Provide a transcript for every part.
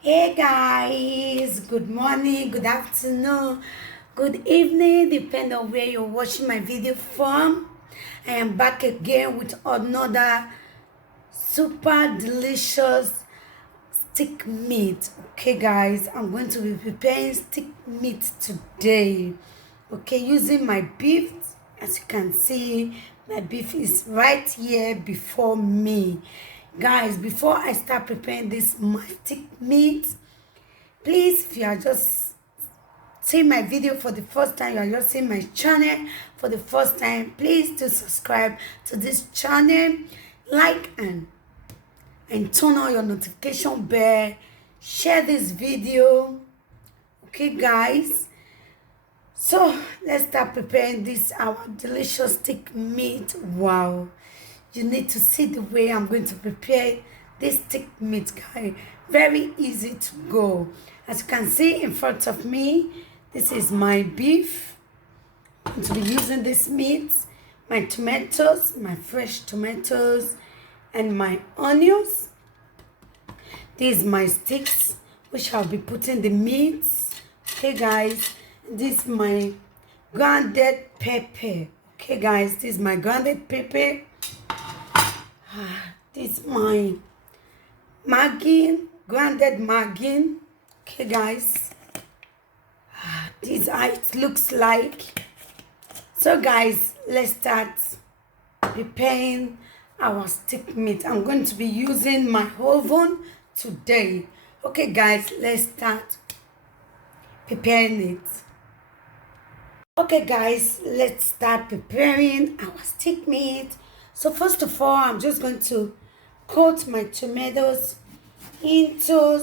Hey guys, good morning, good afternoon, good evening, depending on where you're watching my video from. I am back again with another super delicious stick meat. Okay guys, I'm going to be preparing stick meat today. Okay, using my beef. As you can see, my beef is right here before me. Guys, before I start preparing this my stick meat, please, if you are just seeing my video for the first time, you are just seeing my channel for the first time, please do subscribe to this channel, like and turn on your notification bell, share this video. Okay guys, so let's start preparing this our delicious stick meat. Wow, you need to see the way I'm going to prepare this stick meat, guys. Very easy to go. As you can see in front of me, this is my beef. I'm going to be using this meat, my tomatoes, my fresh tomatoes, and my onions. These my sticks, which I'll be putting the meat. Okay guys, this is my grounded pepper. Okay guys, this is my grounded pepper. This is my margarine, grounded margarine. Okay guys, this is how it looks like. So guys, let's start preparing our stick meat. I'm going to be using my oven today. Okay guys, let's start preparing it. Okay guys, let's start preparing our stick meat. So first of all, I'm just going to cut my tomatoes into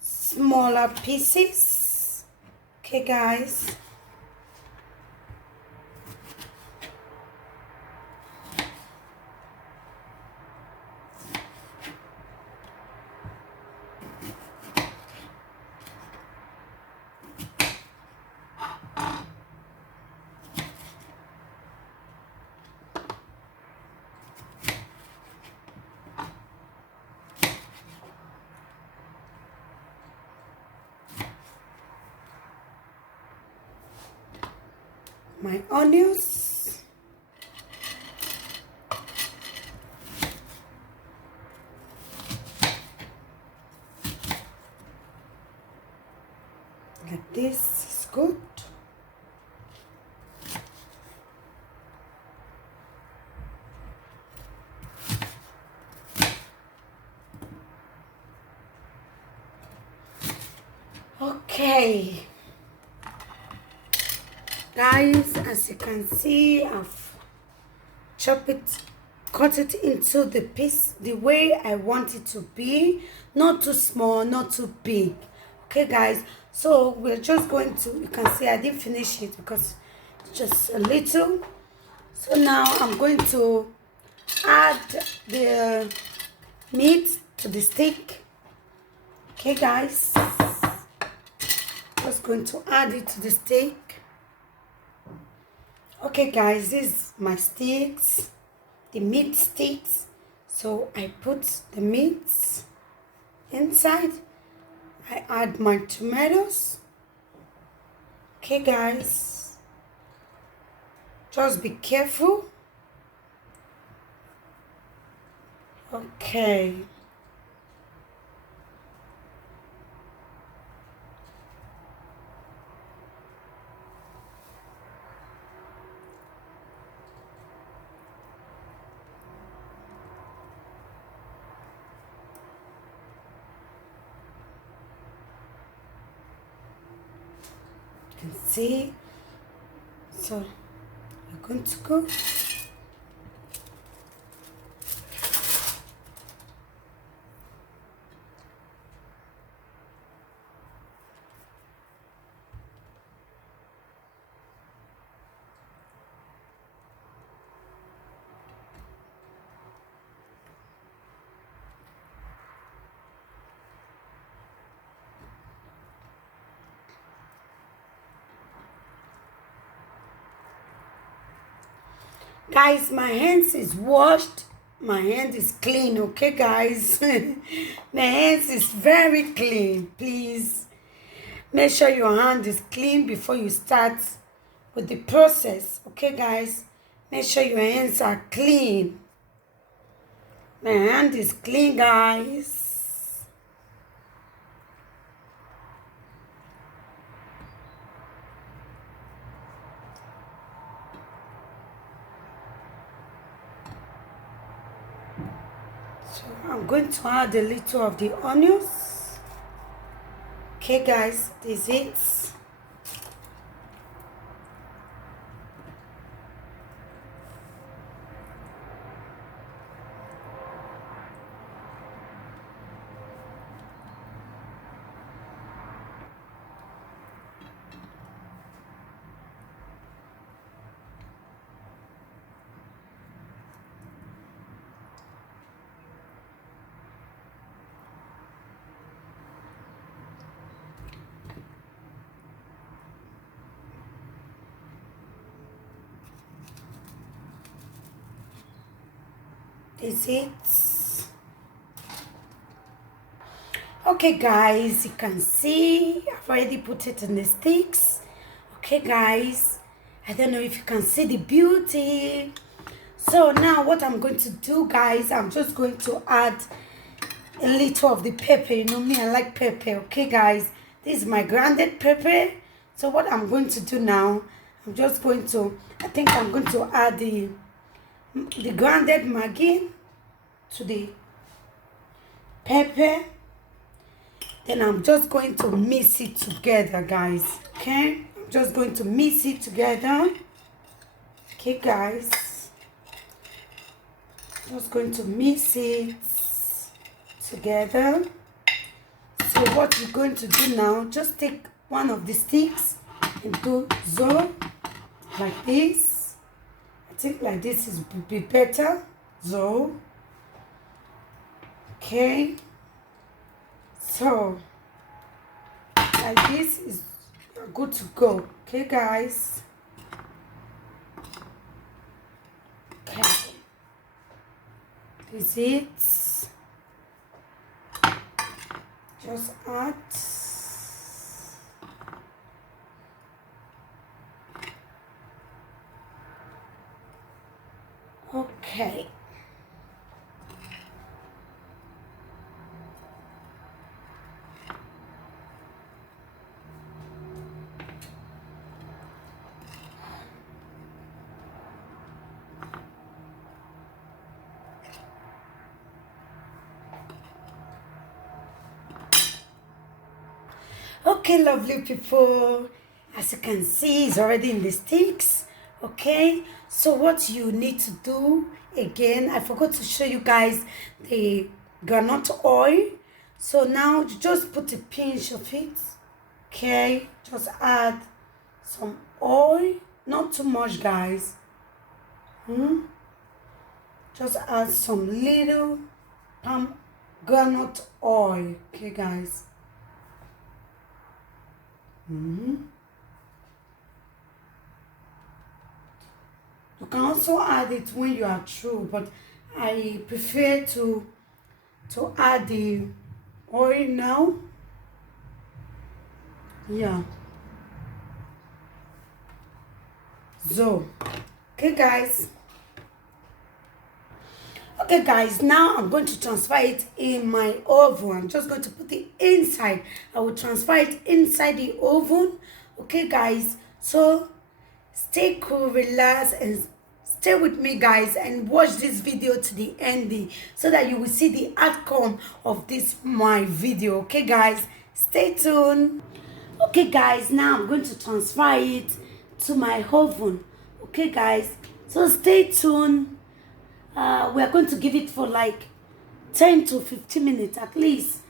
smaller pieces. Okay guys, my onions, like this is good. Okay guys, as you can see, I've chopped it, cut it into the piece the way I want it to be, not too small, not too big. Okay guys, so we're just going to, you can see I didn't finish it because it's just a little. So now I'm going to add the meat to the steak. Okay guys, just going to add it to the steak. Okay guys, this is my sticks, the meat sticks. So I put the meat inside. I add my tomatoes. Okay guys, just be careful. Okay, you can see. So we're going to go. Guys, my hands is washed. my hand is clean, okay guys? My hands is very clean. Please make sure your hand is clean before you start with the process, okay guys? Make sure your hands are clean. My hand is clean, guys. So I'm going to add a little of the onions. Okay guys, this is it. This is it. Okay guys, you can see I've already put it in the sticks. Okay guys, I don't know if you can see the beauty. So now what I'm going to do, guys, I'm just going to add a little of the pepper. You know me, I like pepper. Okay guys, this is my grounded pepper. So what I'm going to do now, I'm just going to, I think I'm going to add the grounded Maggi to the pepper. Then I'm just going to mix it together, guys. Okay, I'm just going to mix it together. Okay guys, just going to mix it together. So what we're going to do now, just take one of the sticks and do so like this. I think like this is be better. So okay, so like this is good to go. Okay guys, okay, this is it. Just add okay. Okay, lovely people, as you can see, it's already in the sticks. Okay, so what you need to do again, I forgot to show you guys the granite oil. So now you just put a pinch of it. Okay, just add some oil, not too much, guys. Just add some little palm granite oil. Okay guys. You can also add it when you are through, but I prefer to add the oil now. Yeah. So, okay guys. Okay guys, now I'm going to transfer it in my oven. I'm just going to put it inside. I will transfer it inside the oven. Okay guys, so stay cool, relax, and stay with me guys, and watch this video to the ending so that you will see the outcome of this my video. Okay guys, stay tuned. Okay guys, now I'm going to transfer it to my oven. Okay guys, so stay tuned. We are going to give it for like 10 to 15 minutes, at least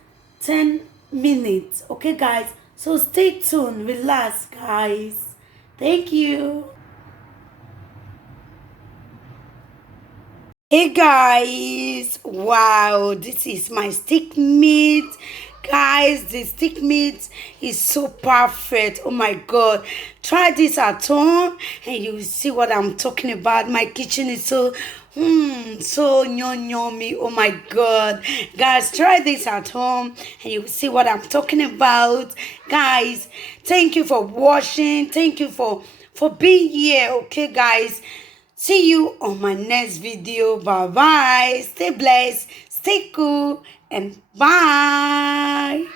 10 minutes. Okay guys, so stay tuned, relax guys. Thank you. Hey guys, wow, this is my stick meat Guys, the stick meat is so perfect. Oh my god. Try this at home and you will see what I'm talking about. My kitchen is so yummy. Oh my god. Guys, try this at home and you will see what I'm talking about. Guys, thank you for watching. Thank you for being here. Okay, guys. See you on my next video. Bye bye. Stay blessed, stay cool, and bye.